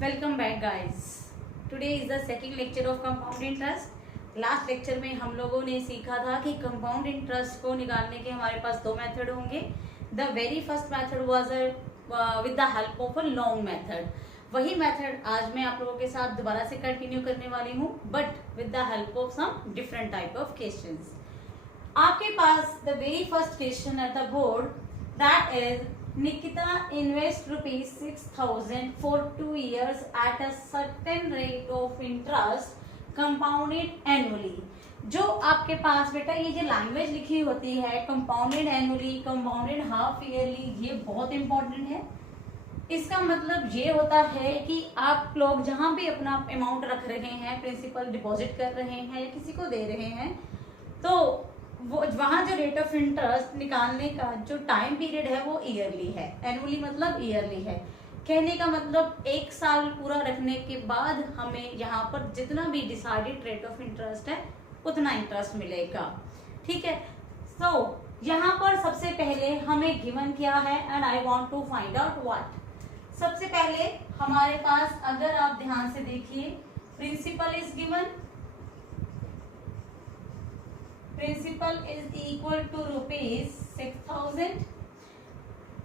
Welcome back guys. Today is the second lecture of compound interest. Last lecture में हम लोगों ने सीखा था कि कंपाउंड इंटरेस्ट को निकालने के हमारे पास दो मेथड होंगे। The very first method was with the help of a long method. वही मेथड आज मैं आप लोगों के साथ दोबारा से कंटिन्यू करने वाली हूँ, but with the help of some different type of questions. आपके पास the very first question at the board that is Nikita invests rupees 6,000 for 2 years at a certain rate of interest compounded annually। जो आपके पास बेटा ये जो language लिखी होती है compounded annually, compounded half yearly, ये बहुत इंपॉर्टेंट है। इसका मतलब ये होता है कि आप लोग जहां भी अपना अमाउंट रख रहे हैं, प्रिंसिपल डिपॉजिट कर रहे हैं या किसी को दे रहे हैं, तो वो वहां जो रेट ऑफ इंटरेस्ट निकालने का जो टाइम पीरियड है वो ईयरली है। एनुअली मतलब ईयरली है। कहने का मतलब एक साल पूरा रखने के बाद हमें यहाँ पर जितना भी डिसाइडेड रेट ऑफ इंटरेस्ट है उतना इंटरेस्ट मिलेगा। ठीक है। सो यहाँ पर सबसे पहले हमें गिवन क्या है and I want to find out what. सबसे पहले हमारे पास अगर आप ध्यान से देखिए, principal is given, principal is equal to rupees 6,000।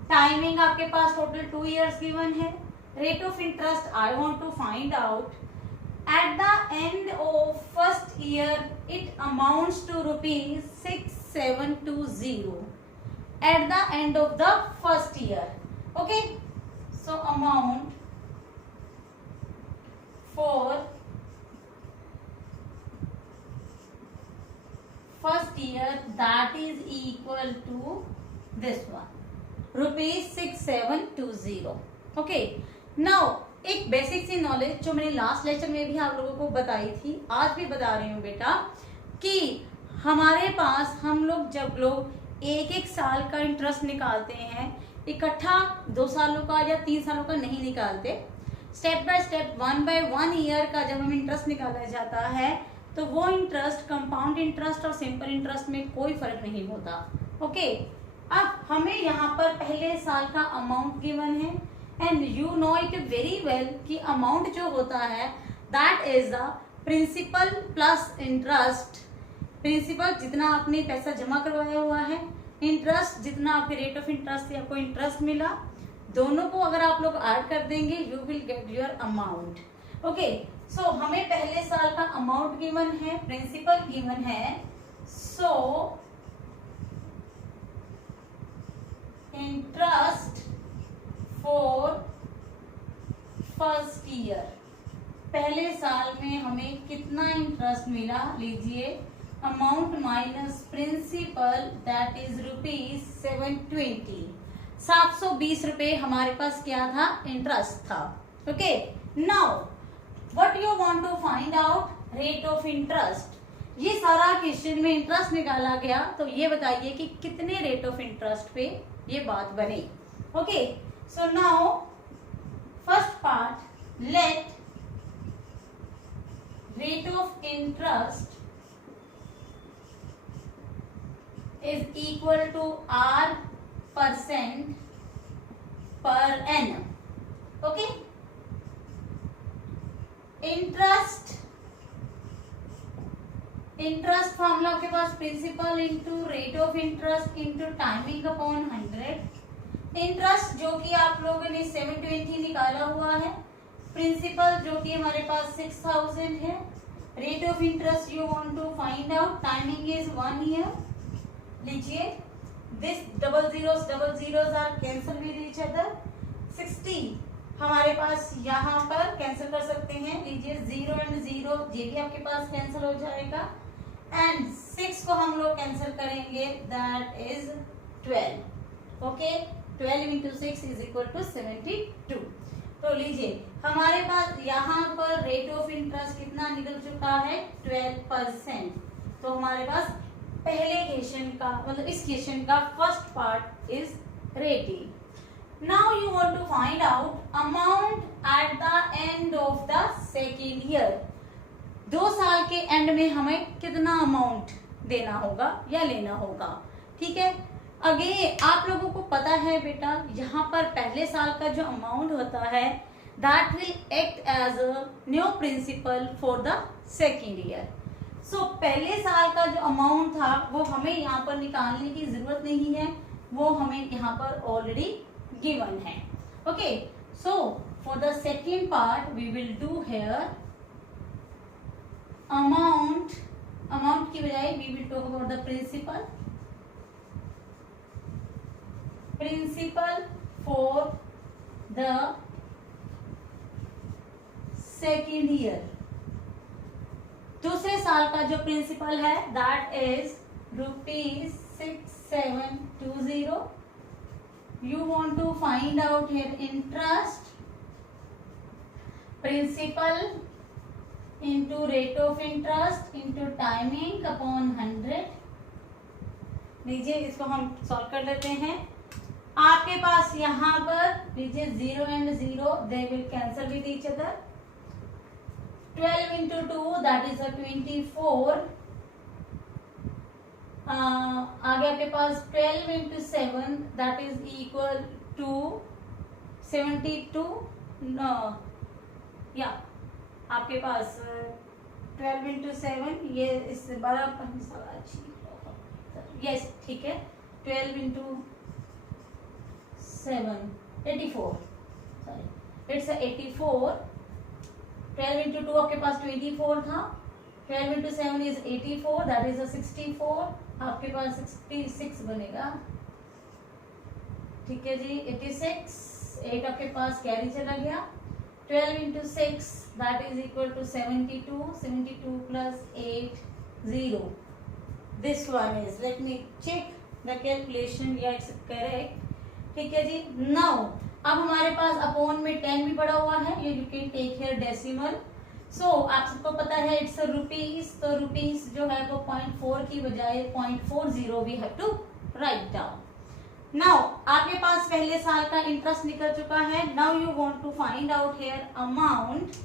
Timing आपके पास टोटल 2 years गिवन है। Rate of interest I want to find out. At the end of first year it amounts to rupees 6,720 at the end of the first year. Okay, so amount for first year that is equal to this one rupees 6,720। okay, now एक basic सी knowledge जो मैंने last lecture में भी आप लोगों को बताई थी, आज भी बता रही हूँ बेटा, कि हमारे पास हम लोग जब लोग एक एक साल का इंटरेस्ट निकालते हैं, इकट्ठा 2 सालों का या 3 सालों का नहीं निकालते, step by step 1 by 1 year का जब हम इंटरेस्ट निकाला जाता है तो वो इंटरेस्ट कंपाउंड इंटरेस्ट और सिंपल इंटरेस्ट में कोई फर्क नहीं होता। ओके, अब हमें यहाँ पर पहले साल का अमाउंट गिवन है and you know it very well कि अमाउंट जो होता है that is the principal plus interest. Principal जितना आपने पैसा जमा करवाया हुआ है, इंटरेस्ट जितना आपके रेट ऑफ इंटरेस्ट से आपको इंटरेस्ट मिला, दोनों को अगर आप लोग ऐड कर देंगे you will get your amount. Okay, so हमें पहले साल का अमाउंट गिवन है, प्रिंसिपल गिवन है, so interest for first year, पहले साल में हमें कितना इंटरेस्ट मिला, लीजिए amount minus principal that is rupees 720, 720 रुपए हमारे पास क्या था, इंटरेस्ट था। Okay, now What you want to find out? Rate of interest। ये सारा क्वेश्चन में इंटरेस्ट निकाला गया, तो ये बताइए कि कितने रेट ऑफ इंटरेस्ट पे ये बात बनी। Okay, so now first part, let rate of interest is equal to R% per annum। Okay, interest formula आपके पास principal into rate of interest into timing upon 100। Interest जो कि आप लोगों ने 720 निकाला हुआ है, प्रिंसिपल जो कि हमारे पास 6,000 है, rate of interest you want to find out, timing is 1 year। लीजिए this double zeros are cancel with each other. 60 हमारे पास यहाँ पर कैंसिल कर सकते हैं, लीजिए 0 and 0 ये भी आपके पास कैंसिल हो जाएगा, एंड 6 को हम लोग कैंसिल करेंगे, that is 12। Okay, 12 into 6 is equal to 72। तो लीजिए हमारे पास यहाँ पर रेट ऑफ इंटरेस्ट कितना निकल चुका है, 12%। तो हमारे पास पहले क्वेश्चन का मतलब इस क्वेश्चन का first part is ready. Now you want to find out amount at the end of the second year। 2 साल के एंड में हमें कितना अमाउंट देना होगा या लेना होगा। ठीक है, अगेन आप लोगों को पता है बेटा, यहाँ पर पहले साल का जो अमाउंट होता है that will act as a new principal for the second year. So पहले साल का जो अमाउंट था वो हमें यहाँ पर निकालने की जरूरत नहीं है, वो हमें यहाँ पर ऑलरेडी गिवन है। Okay, so for the second part we will do here amount की बजाय we will talk about the principal for the second year. दूसरे साल का जो प्रिंसिपल है that is ₹6720। You want to find out here interest, principal into rate of interest into timing upon 100। लीजिए इसको हम सॉल्व कर लेते हैं। आपके पास यहाँ पर लीजिए 0 and 0 they will cancel with each other. 12 into 2 that is a 24। आगे आपके पास 12 into 7 that is equal to 72। या आपके पास 12 into 7 ये इससे बड़ा यस ठीक है। 12 into 7 84 सॉरी इट्स 84। 12 into 2 आपके पास 24 था। 12 into 7 is 84 that is a 64। आपके पास 66 बनेगा, ठीक है जी। 86 8 आपके पास कैरी चला गया। 12 into 6 that is equal to 72। 72 plus 8 0। This one is, let me check the calculation, yeah it's correct, ठीक है जी। Now अब हमारे पास अपॉन में 10 भी पड़ा हुआ है, you can take here decimal. So आप सबको पता है इट्स रुपीज, तो रुपीज जो है वो 0.4 की बजाय 0.40 we have to write down. Now आपके पास पहले साल का इंटरेस्ट निकल चुका है। Now you want to find out here amount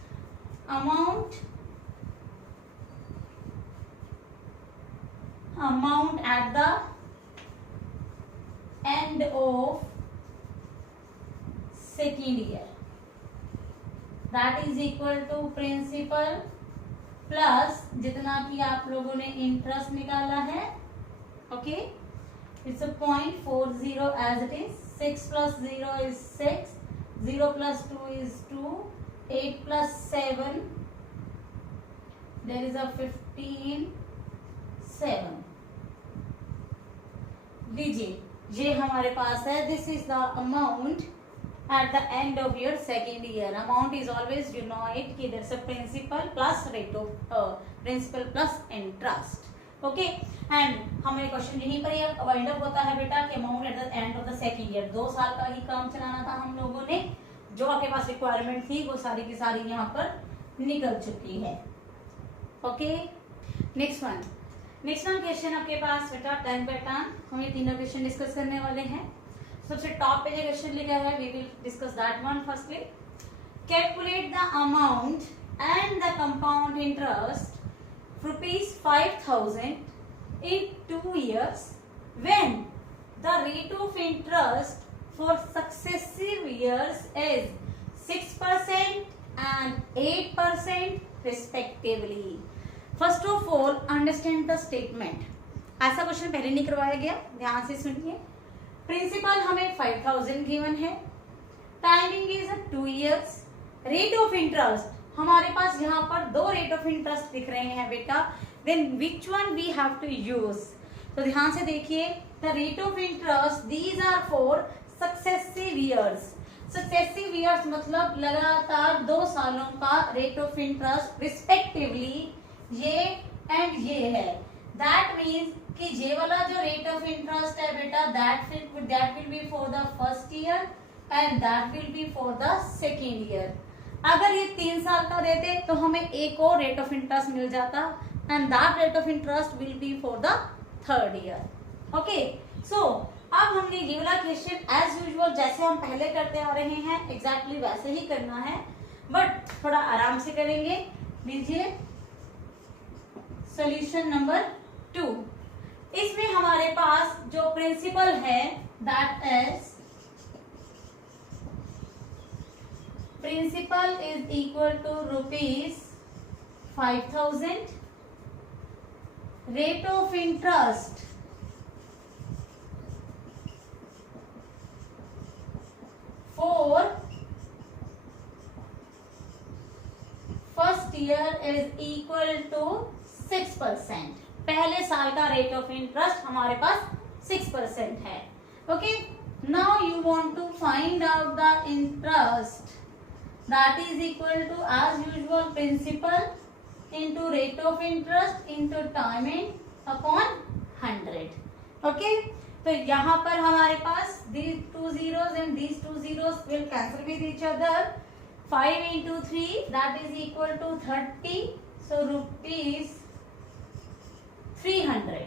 at the end of second year, that is equal to principal plus जितना कि आप लोगों ने इंटरेस्ट निकाला है। Okay, it's 0.40 as it is. 6 plus 0 is 6, 0 plus 2 is 2, 8 plus 7 there is a 15 7। लीजिए ये हमारे पास है, this is the amount at the end of your second year। amount is always, you know it, कि there's a principal plus rate of principal plus interest। okay, and हमें question यहीं पर ही wind up होता है बेटा कि amount at the end of the second year. 2 साल का ही काम चलाना था हम लोगों ने, जो आपके पास रिक्वायरमेंट थी वो सारी की सारी यहाँ पर निकल चुकी है। ओके, नेक्स्ट वन क्वेश्चन आपके पास बेटा 10 बाय 10 हम ये तीनों क्वेश्चन डिस्कस करने वाले हैं। सबसे टॉप पे जो क्वेश्चन लिखा है we will discuss that one. Firstly, calculate the amount and the compound interest ₹5,000 in 2 years when the rate of interest for successive years is 6% and 8% respectively। First of all, understand the statement। ऐसा question पहले नहीं करवाया गया, ध्यान से सुनिए। Principal हमें 5,000 given है, timing is 2 years, rate of interest हमारे पास यहाँ पर 2 रेट ऑफ इंटरेस्ट दिख रहे हैं बेटा, then which one we have to use. तो ध्यान से देखिए, the rate of interest these are for successive years. Successive years मतलब लगातार 2 सालों का रेट ऑफ इंटरेस्ट रिस्पेक्टिवली ये एंड ये है। दैट मीन्स कि ये वाला जो रेट ऑफ इंटरेस्ट है बेटा that will be for the first year and that will be for the second year. अगर ये 3 साल का देते तो हमें एक और रेट ऑफ इंटरेस्ट मिल जाता and that rate of interest will be for the third year. Okay, so अब हमने ये वाला क्वेश्चन एज यूजुअल जैसे हम पहले करते आ रहे हैं एग्जैक्टली वैसे ही करना है, बट थोड़ा आराम से करेंगे। लीजिए सॉल्यूशन नंबर 2। इसमें हमारे पास जो प्रिंसिपल है that is principal is equal to ₹5,000, rate of interest for first year is equal to 6%। पहले साल का रेट ऑफ इंटरेस्ट हमारे पास 6% है। Okay, now you want to find out the interest that is equal to as usual principal into rate of interest into timing upon 100। ओके, तो यहाँ पर हमारे पास these two zeros and these two zeros will cancel with each other। 5 into 3 that is equal to 30, so ₹300।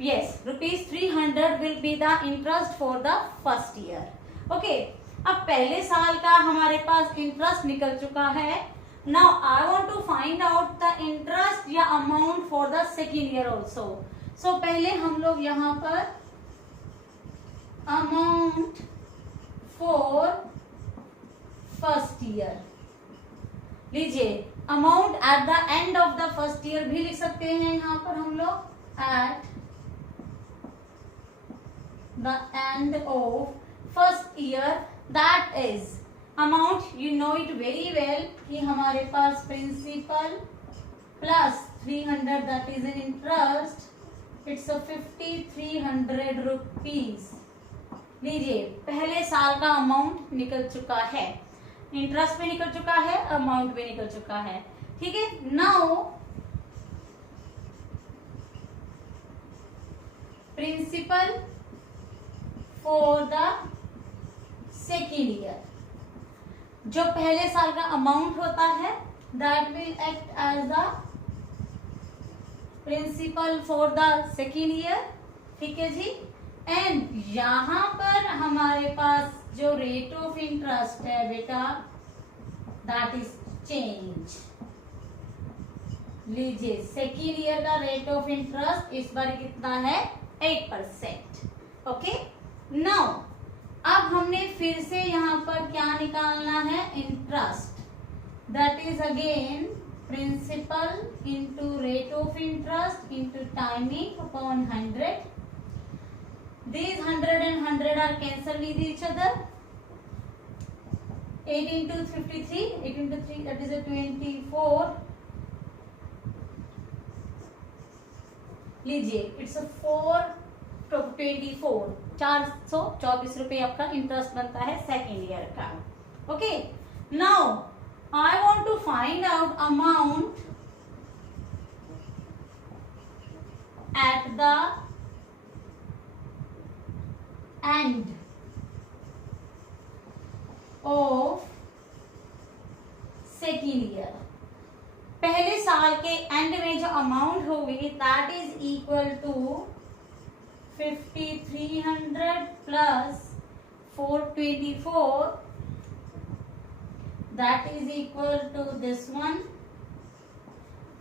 yes, ₹300 will be the interest for the first year। Okay, अब पहले साल का हमारे पास इंटरेस्ट निकल चुका है। Now I want to find out the interest या amount for the second year also। So पहले हम लोग यहाँ पर amount for first year लीजिए। amount at the end of the first year भी लिख सकते हैं यहाँ पर हम लोग at the end of first year, that is amount you know it very well कि हमारे पास principal plus 300 that is an interest, it's a 5,300 rupees। लीजिए, पहले साल का अमाउंट निकल चुका है, इंटरेस्ट भी निकल चुका है, अमाउंट भी निकल चुका है। ठीक है, now principal for the second year, जो पहले साल का अमाउंट होता है that will act as the principal for the second year. ठीक है जी, एंड यहां पर हमारे पास जो रेट ऑफ इंटरेस्ट है बेटा दैट इज चेंज। लीजिए, सेकेंड ईयर का रेट ऑफ इंटरेस्ट इस बार कितना है? 8%। ओके, नाउ अब हमने फिर से यहाँ पर क्या निकालना है? Interest, that is again principal into rate of interest into timing upon 100। These 100 and 100 are cancelled with each other। 8 into 53, 8 into 3 that is a 24। लीजिए, it's a 424, 424 रुपए आपका इंटरेस्ट बनता है सेकेंड ईयर का। Okay, now I want to find out amount at the end of second year. पहले साल के end में जो अमाउंट होगी that is equal to 5,300 plus 424, that is equal to this one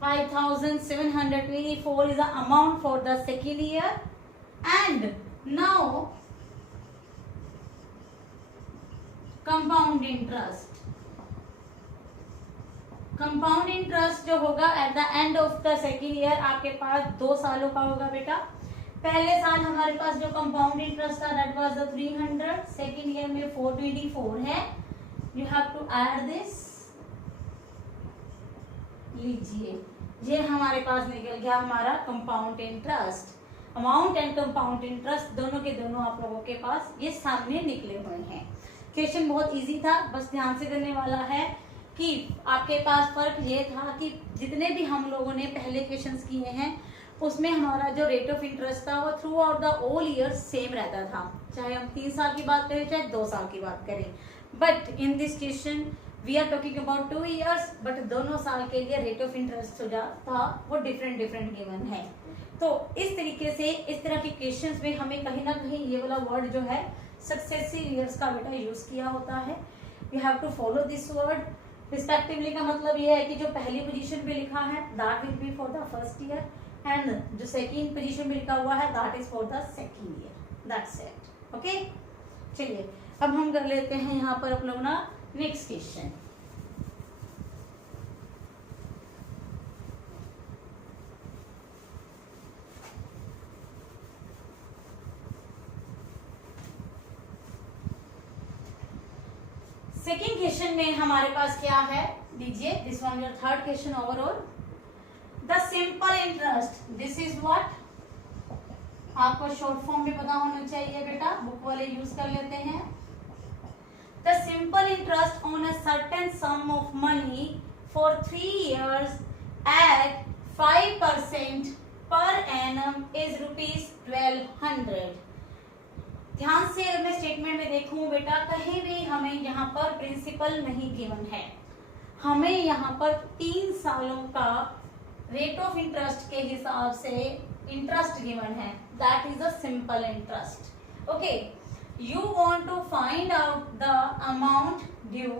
5,724 is the amount for the second year। and now compound interest, compound interest जो होगा eight the end of the second year आपके पास 2 सालों का होगा बेटा। पहले साल हमारे पास जो कंपाउंड इंटरेस्ट था that was the 300, second year में 424 है। You have to add this. लीजिए, ये हमारे पास निकल गया हमारा compound interest. Amount and compound interest दोनों के दोनों आप लोगों के पास ये सामने निकले हुए हैं। क्वेश्चन बहुत इजी था, बस ध्यान से करने वाला है कि आपके पास फर्क ये था कि जितने भी हम लोगों ने पहले क्वेश्चंस किए हैं उसमें हमारा जो रेट ऑफ इंटरेस्ट था वो through out the all year same रहता था, चाहे हम 3 साल की बात करें चाहे 2 साल की बात करें। But in this question we are talking about 2 years, but दोनों साल के लिए रेट ऑफ इंटरेस्ट जो था वो डिफरेंट गिवन है। तो इस तरीके से इस तरह के क्वेश्चंस में हमें कहीं ना कहीं ये वाला वर्ड जो है सक्सेसिव ईयर्स का बेटा यूज किया होता है। You have to follow this word. Respectively का मतलब ये है कि जो पहली पोजीशन पे लिखा है that will be for the first year, and जो सेकंड पोजीशन पे लिखा हुआ है that is for the second year. That's it. Okay, चलिए अब हम कर लेते हैं यहाँ पर अपना नेक्स्ट क्वेश्चन, सेकेंड क्वेश्चन में हमारे पास क्या है, लीजिए, this one your third question overall. The simple interest, this is what, आपको शॉर्ट फॉर्म में पता होना चाहिए बेटा, बुक वाले यूज कर लेते हैं। The simple interest on a certain sum of money for 3 years at 5% per annum is ₹1200। ध्यान से अगर मैं स्टेटमेंट में देखूं बेटा, कहीं भी हमें यहाँ पर प्रिंसिपल नहीं गिवन है, हमें यहाँ पर 3 सालों का रेट ऑफ इंटरेस्ट के हिसाब से इंटरेस्ट गिवन है, that is a simple interest. Okay, you want to find out the amount due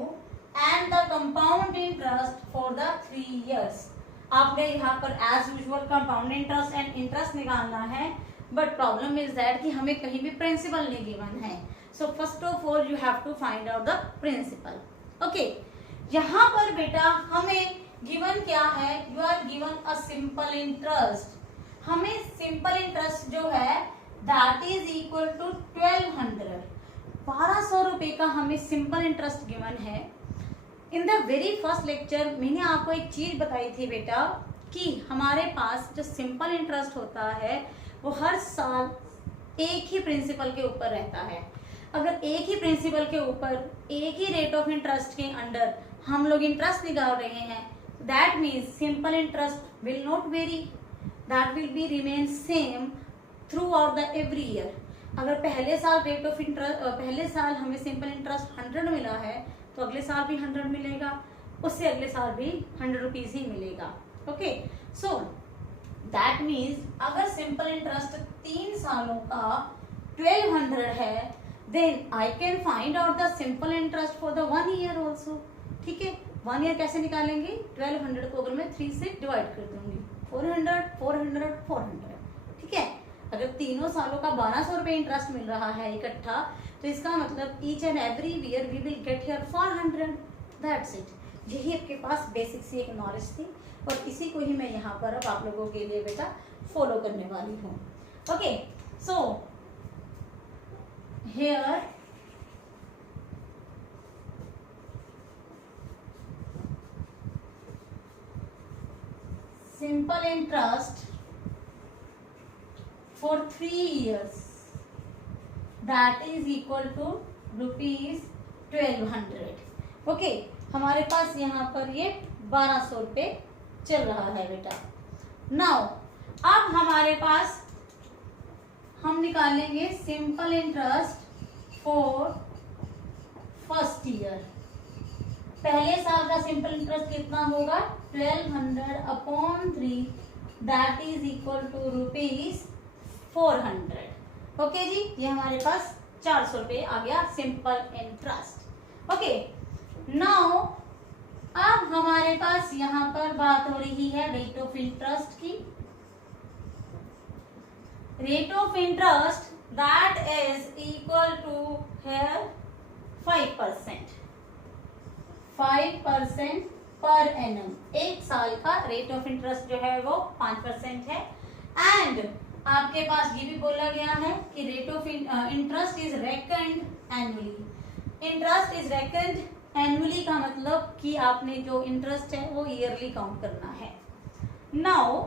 and the compound interest for the 3 years। आपने यहाँ पर as usual compound interest and interest निकालना है, but problem is that कि हमें कहीं भी principal नहीं गिवन है। So first of all you have to find out the principal. Okay, यहाँ पर बेटा हमें गिवन क्या है, you are given a simple interest. हमें सिंपल इंटरेस्ट जो है दैट इज इक्वल टू 1200, 1200 रुपए का हमें सिंपल इंटरेस्ट गिवन है। In the very first lecture मैंने आपको एक चीज बताई थी बेटा कि हमारे पास जो सिंपल इंटरेस्ट होता है वो हर साल एक ही प्रिंसिपल के ऊपर रहता है। अगर एक ही प्रिंसिपल के ऊपर एक ही रेट ऑफ इंटरेस्ट के अंडर हम लोग इंटरेस्ट निकाल रहे हैं, that means simple interest will not very, that will be remain same through out the every year. अगर पहले साल रेट ऑफ इंटरेस्ट, पहले साल हमें सिंपल इंटरेस्ट 100 मिला है, तो अगले साल भी 100 मिलेगा, उससे अगले साल भी 100 रुपीज ही मिलेगा। ओके, सो दैट मीन्स अगर सिंपल इंटरेस्ट 3 सालों का 1200 है, then I can find out the simple interest for the 1 year also. ठीक है, 1 year कैसे निकालेंगे, 1200 को अगर मैं 3 से डिवाइड कर दूंगी, 400 400 400। ठीक है, अगर तीनों सालों का 1200 रुपए इंटरेस्ट मिल रहा है इकट्ठा, तो इसका मतलब each and every year we will get here 400, that's it. यही आपके पास बेसिक सी एक नॉलेज थी और इसी को ही मैं यहाँ पर अब आप लोगों के लिए बेटा फॉलो करने वाली हूँ। Okay, so here simple interest for 3 years that is equal to ₹1200। Okay, हमारे पास यहाँ पर ये 1200 रुपए चल रहा है बेटा। नाउ अब हमारे पास हम निकालेंगे simple interest for first year. पहले साल का सिंपल इंटरेस्ट कितना होगा, 1200 upon 3 that is equal to ₹400। Okay जी, ये हमारे पास 400 रुपए आ गया सिंपल इंटरेस्ट। ओके, नाउ अब हमारे पास यहाँ पर बात हो रही है रेट ऑफ इंटरेस्ट की। Rate of interest that is equal to है 5%, 5% पर एनम। एक साल का रेट ऑफ इंटरेस्ट जो है वो 5% है। एंड आपके पास ये भी बोला गया है कि rate of interest is reckoned annually. Interest is reckoned annually का मतलब कि आपने जो इंटरेस्ट है वो ईयरली काउंट करना है। नाउ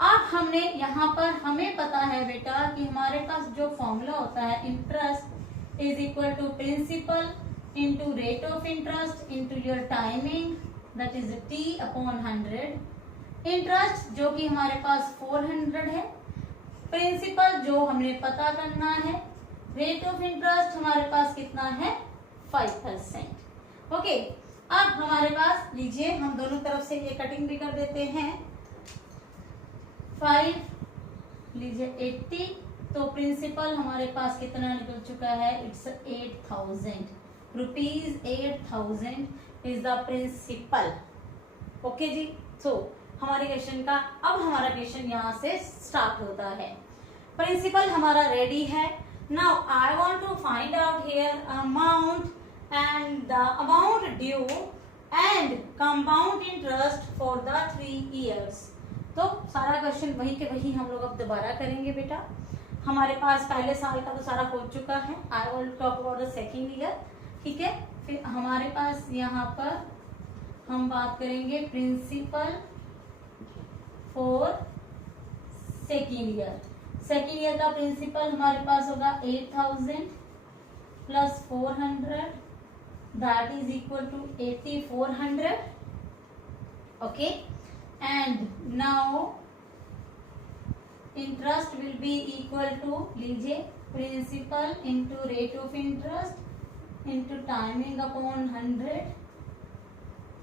अब हमने यहाँ पर हमें पता है बेटा कि हमारे पास जो फॉर्मूला होता है, interest is equal to principal into rate of interest into your timing, that is T upon 100। Interest जो कि हमारे पास 400 है, प्रिंसिपल जो हमने पता करना है, रेट ऑफ इंटरेस्ट हमारे पास कितना है 5%। ओके, अब हमारे पास लीजिए हम दोनों तरफ से ये कटिंग भी कर देते हैं। 5 लीजिए 80, तो प्रिंसिपल हमारे पास कितना निकल चुका है, it's 8000 rupees. 8000 is the principal. Okay जी, सो हमारे क्वेश्चन का अब हमारा क्वेश्चन यहाँ से स्टार्ट होता है। प्रिंसिपल हमारा रेडी है। Now I want to find out here amount and the amount due and compound interest for the 3 years. तो सारा क्वेश्चन वही के वही हम लोग अब दोबारा करेंगे बेटा. हमारे पास पहले साल का तो सारा हो चुका है. I will talk about the second year. ठीक है. फिर हमारे पास यहाँ पर हम बात करेंगे principal for second year. Second year का प्रिंसिपल हमारे पास होगा 8,000 plus 400 that is equal to 8,400. Okay. And now interest will be equal to, लीजिए, principal into rate of interest into timing upon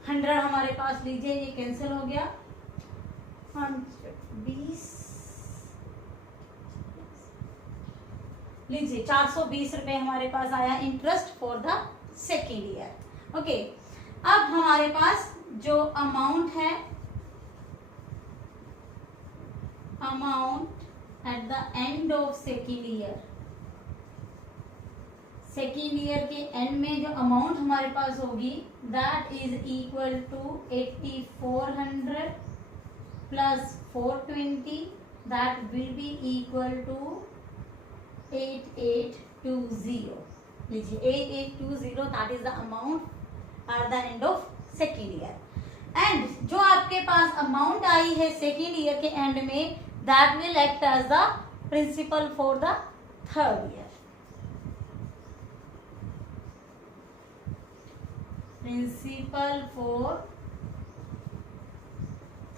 100 हमारे पास, लीजिए ये कैंसिल हो गया. 20, लीजिए 420 रुपए हमारे पास आया interest for the second year. Okay. अब हमारे पास जो अमाउंट है, amount at the end of second year, second year के एंड में जो अमाउंट हमारे पास होगी that is equal to 8,400 plus 420 that will be equal to 8820. लीजिए 8820 that is the amount at the end of second year. And जो आपके पास अमाउंट आई है सेकेंड ईयर के एंड में that will act as the principal for the third year. Principal for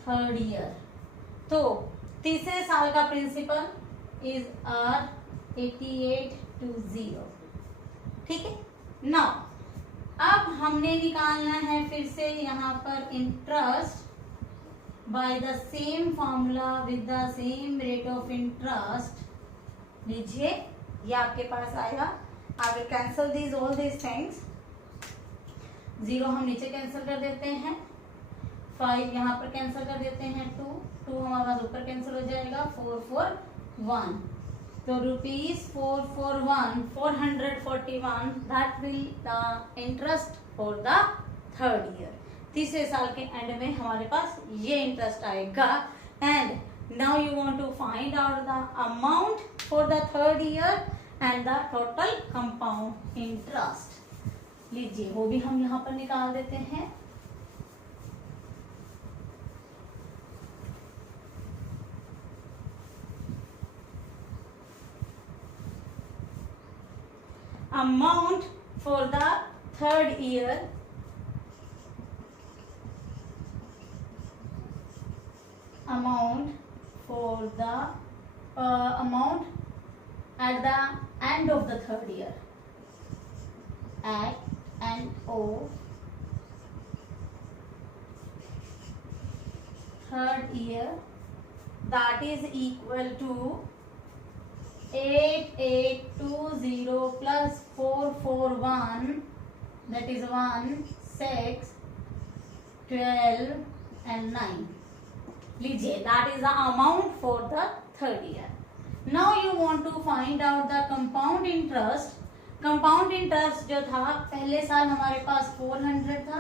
third year. तो तीसरे साल का प्रिंसिपल इज आर 8820. ठीक है. नाउ अब हमने निकालना है फिर से यहाँ पर interest by the same formula with the same rate of interest. लीजिए ये आपके पास आएगा. I will cancel these all these things. 0 हम नीचे कैंसिल कर देते हैं, 5 यहाँ पर कैंसिल कर देते हैं, 2 हमारे पास ऊपर कैंसिल हो जाएगा, 441. तो ₹441 that will the interest for the third year. तीसरे साल के एंड में हमारे पास ये इंटरेस्ट आएगा. And now you want to find out the amount for the third year and the total compound interest. लीजिए वो भी हम यहाँ पर निकाल देते हैं. Amount for the third year, amount for the amount at the end of the third year, at end of third year, that is equal to 8820 plus 441 that is 1, 6, 12 and 9. लीजिए that is the amount for the third year. Now you want to find out the compound interest. compound interest जो था पहले साल हमारे पास 400 था,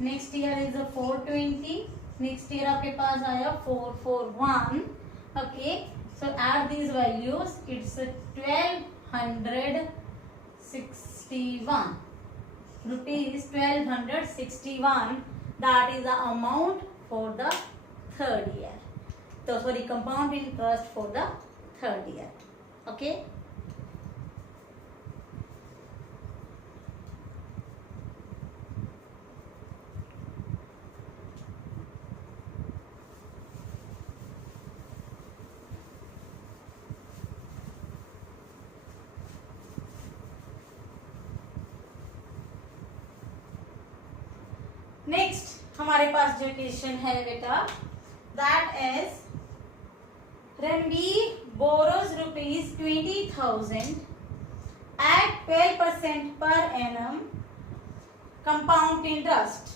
next year is 420, next year आपके पास आया 441. Okay. So add these values, it's 1261 rupees, 1261. That is the amount for the third year. So sorry, compound interest for the third year. Okay. Next हमारे पास जो क्वेश्चन है बेटा that is Ranveer borrows ₹20,000 at 12% per annum compound interest.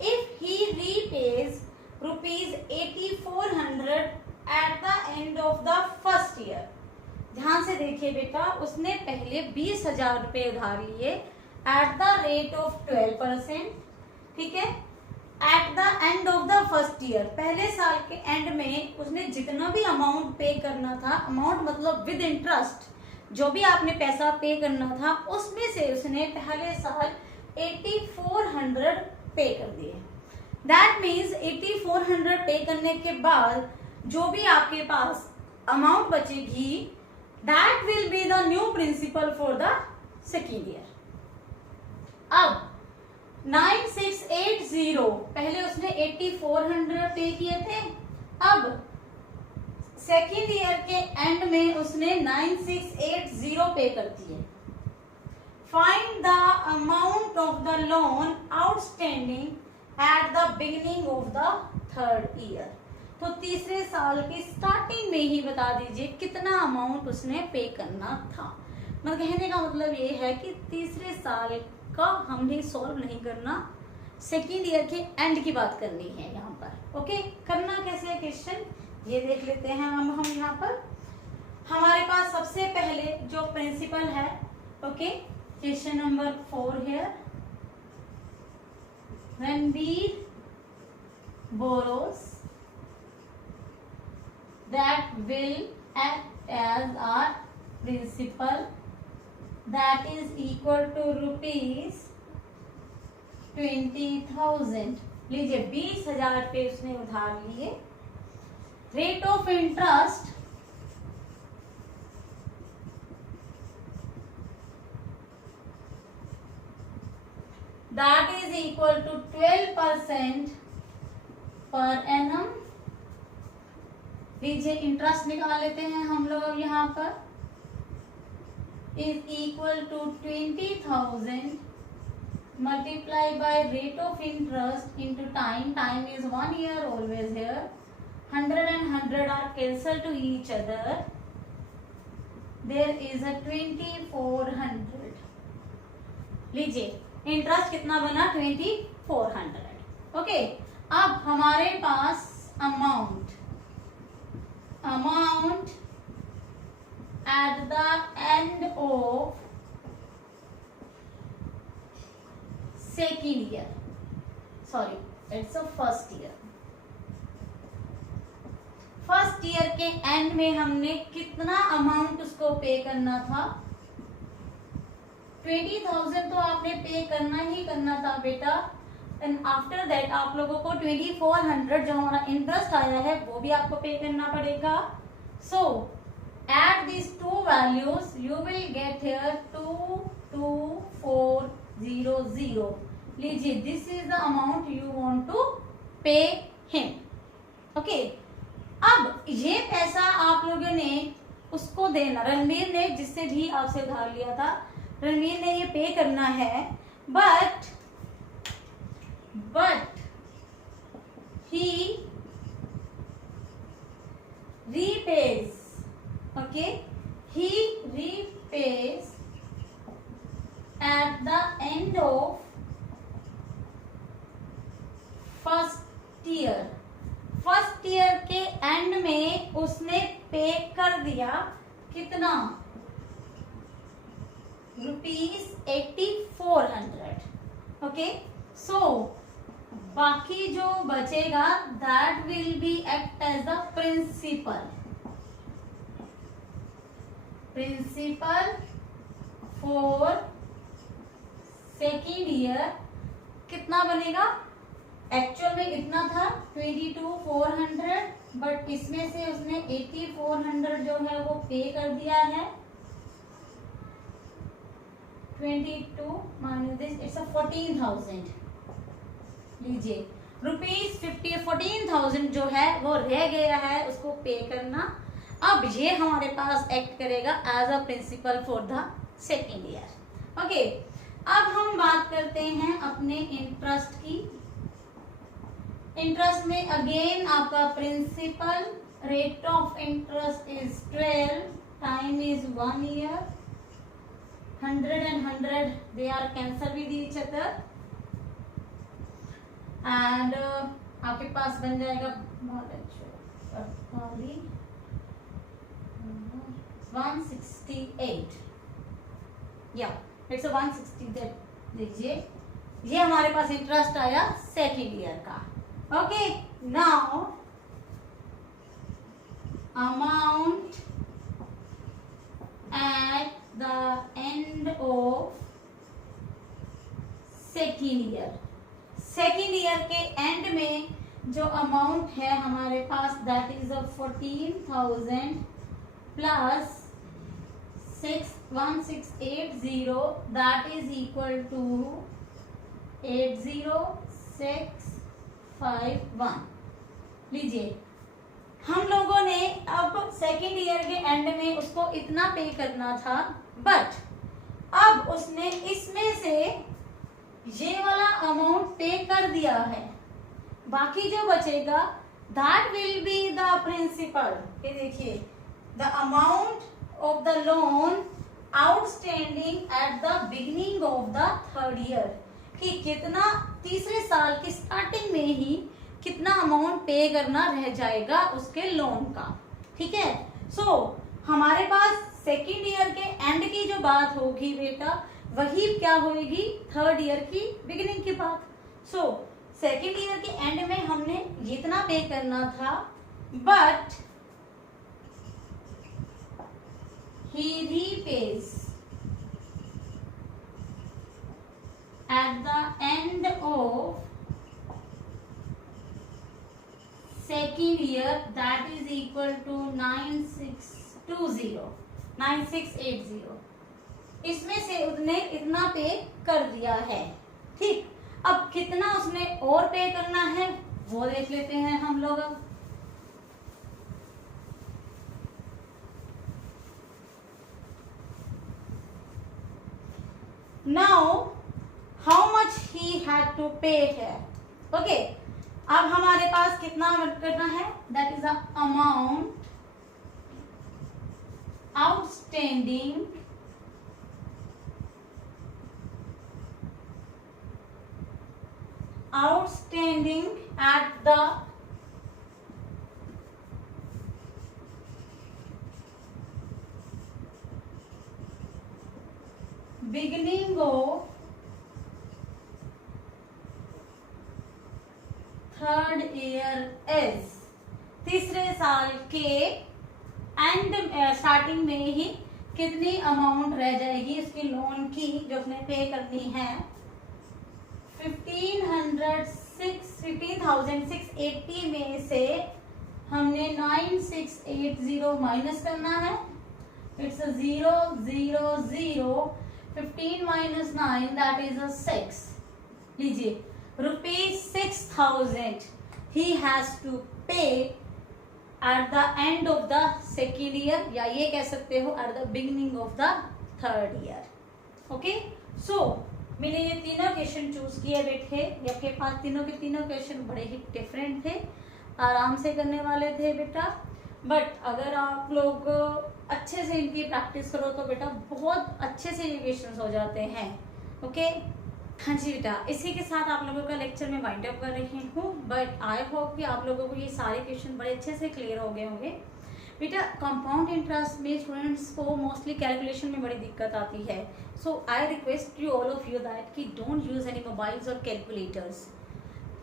If he repays ₹8,400 at the end of the first year. ध्यान से देखिए बेटा, उसने पहले 20,000 रुपए उधार लिए एट द रेट ऑफ 12%, ठीक है। Eight the end of the first year, पहले साल के एंड में उसने जितना भी अमाउंट पे करना था, अमाउंट मतलब विद इंटरेस्ट, जो भी आपने पैसा पे करना था उसमें से उसने पहले साल 8400 पे कर दिए। दैट मीन्स 8400 पे करने के बाद जो भी आपके पास अमाउंट बचेगी, that will be the new principal for the second year. अब 9680, पहले उसने 8400 पे किए थे, अब सेकेंड ईयर के एंड में उसने 9680 पे कर दिए। Find the amount of the loan outstanding at the beginning of the third year. तो तीसरे साल की स्टार्टिंग में ही बता दीजिए कितना अमाउंट उसने पे करना था। मतलब कहने का मतलब ये है कि तीसरे साल का हमने सॉल्व नहीं करना, सेकेंड ईयर के एंड की बात करनी है यहाँ पर। ओके, करना कैसे है क्वेश्चन ये देख लेते हैं हम यहाँ पर। हमारे पास सबसे पहले जो प्रिंसिपल है, okay, question number 4 here. Ranbir borrows that will act as our principal, that is equal to rupees 20,000। लीजिए 20,000 पे उसने उधार लिए। Rate of interest that is equal to 12% per annum। लीजिए इंटरेस्ट निकाल लेते हैं हम लोग अब यहाँ पर, is equal to 20,000 multiply by rate of interest into time. Time is 1 year always here. 100 and 100 are cancel to each other, there is a 2400। लीजिए इंटरेस्ट कितना बना, 2400। ओके, अब हमारे पास amount at the end of second year, sorry it's a first year। First year के end में हमने कितना अमाउंट उसको पे करना था, 20,000 तो आपने पे करना ही करना था बेटा। एंड आफ्टर दैट आप लोगों को 2400 जो हमारा इंटरेस्ट आया है वो भी आपको पे करना पड़ेगा। So at this two values you will get here 22400। लीजिए this is the amount you want to pay him. Okay, अब ये पैसा आप लोगों ने उसको देना, रणवीर ने जिससे भी आपसे उधार लिया था, रणवीर ने ये पे करना है, but he repays, okay, he repays at the end of first year. First year के एंड में उसने पे कर दिया कितना, ₹8400। ओके, सो बाकी जो बचेगा that will be act as the principal for second year. कितना बनेगा, एक्चुअल में इतना था 22,400, बट इसमें से उसने 8,400 जो है वो पे कर दिया है। 22 माइनस दिस इट्स 14,000। लीजिए ₹14,000 जो है वो रह गया है उसको पे करना। अब ये हमारे पास एक्ट करेगा as a principal for the second year. Okay, अब हम बात करते हैं अपने इंटरेस्ट की। इंटरेस्ट में अगेन आपका principal, rate of interest is 12, time is 1 year, 100 and 100 they are cancel with each other, and आपके पास बन जाएगा 168, yeah it's a 168 देखिए ये हमारे पास इंटरेस्ट आया सेकेंड ईयर का. Okay, now amount at the end of second year. Second year के एंड में जो अमाउंट है हमारे पास that is 14,000 plus 1680 that is equal to 80651. लीजिए हम लोगों ने अब सेकेंड ईयर के एंड में उसको इतना पे करना था, बट अब उसने इसमें से ये वाला अमाउंट पे कर दिया है. बाकी जो बचेगा that will be the principal. ये देखिए the amount of the loan outstanding at the beginning of the third year, कि कितना तीसरे साल की स्टार्टिंग में ही कितना अमाउंट पे करना रह जाएगा उसके लोन का. ठीक है, सो हमारे पास सेकेंड ईयर के एंड की जो बात होगी बेटा वही क्या होगी थर्ड ईयर की बिगिनिंग की बात. सो सेकेंड ईयर के एंड में हमने जितना पे करना था, but he repays at the end of second year that is equal to 9680. इसमें से उसने इतना पे कर दिया है. ठीक, अब कितना उसने और पे करना है वो देख लेते हैं हम लोग. अब now how much he had to pay here. Okay, अब हमारे पास कितना करना है that is the amount outstanding at the beginning of third year is. तीसरे साल के एंड स्टार्टिंग में ही कितनी अमाउंट रह जाएगी उसकी लोन की जो उसने पे करनी है. 15,680 में से हमने 9680 माइनस करना है. इट्स 0 0 0. 15 minus 9 that is 6. लीजिए ₹6,000 he has to pay at the end of the second year, या ये कह सकते हो at the beginning of the third year. Okay, so मैंने ये तीनों क्वेश्चन चूज किए बेटे. आपके पास तीनों के तीनों क्वेश्चन बड़े ही डिफरेंट थे, आराम से करने वाले थे बेटा. बट अगर आप लोग अच्छे से इनकी प्रैक्टिस करो तो बेटा बहुत अच्छे से ये क्वेश्चन हो जाते हैं. ओके, हाँ जी बेटा, इसी के साथ आप लोगों का लेक्चर में वाइंड अप कर रही हूँ. बट आई होप कि आप लोगों को ये सारे क्वेश्चन बड़े अच्छे से क्लियर हो गए होंगे. बेटा कंपाउंड इंटरेस्ट में स्टूडेंट्स को मोस्टली कैलकुलेशन में बड़ी दिक्कत आती है. So I request you all of you that कि डोंट यूज एनी मोबाइल्स और कैलकुलेटर्स.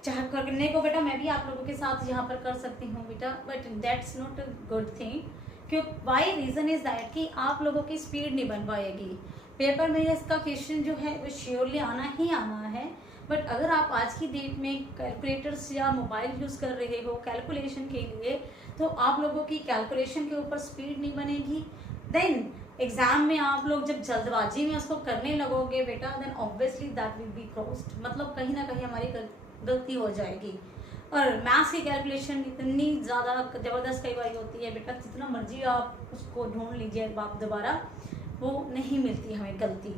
चाहे करने को बेटा मैं भी आप लोगों के साथ यहाँ पर कर सकती हूँ बेटा, but that's not a good thing. क्यों, वाई रीजन इज दैट कि आप लोगों की स्पीड नहीं बन पाएगी. पेपर में इसका क्वेश्चन जो है वो श्योरली आना ही आना है. बट अगर आप आज की डेट में कैलकुलेटर्स या मोबाइल यूज़ कर रहे हो कैलकुलेशन के लिए, तो आप लोगों की कैलकुलेशन के ऊपर स्पीड नहीं बनेगी. देन एग्जाम में आप लोग जब जल्दबाजी में उसको करने लगोगे बेटा, then obviously that will be crossed. मतलब कहीं ना कहीं हमारी गलती हो जाएगी. और मैथ्स की कैलकुलेशन इतनी ज़्यादा ज़बरदस्त कई बार होती है बेटा, जितना मर्जी आप उसको ढूंढ लीजिए बाप दोबारा, वो नहीं मिलती हमें गलती.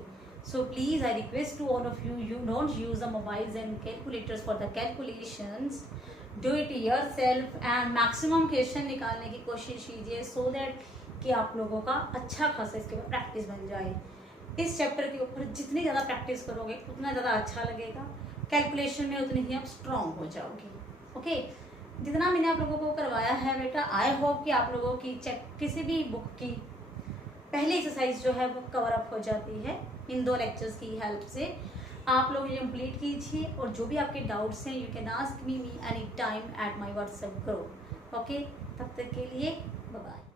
So please I request to all of you don't use the mobiles and calculators for the calculations. Do it yourself and maximum question निकालने की कोशिश कीजिए सो दैट कि आप लोगों का अच्छा खासा इसके ऊपर प्रैक्टिस बन जाए. इस चैप्टर के ऊपर जितनी ज़्यादा प्रैक्टिस करोगे उतना ज़्यादा अच्छा लगेगा. कैलकुलेशन में उतनी ही आप स्ट्रांग हो जाओगे. ओके, जितना मैंने आप लोगों को करवाया है बेटा, आई होप कि आप लोगों की किसी भी बुक की पहली एक्सरसाइज जो है वो कवर अप हो जाती है इन 2 लेक्चर्स की हेल्प से. आप लोग ये कंप्लीट कीजिए और जो भी आपके डाउट्स हैं you can ask me any time at my WhatsApp group. Okay, तब तक के लिए बाय बाय।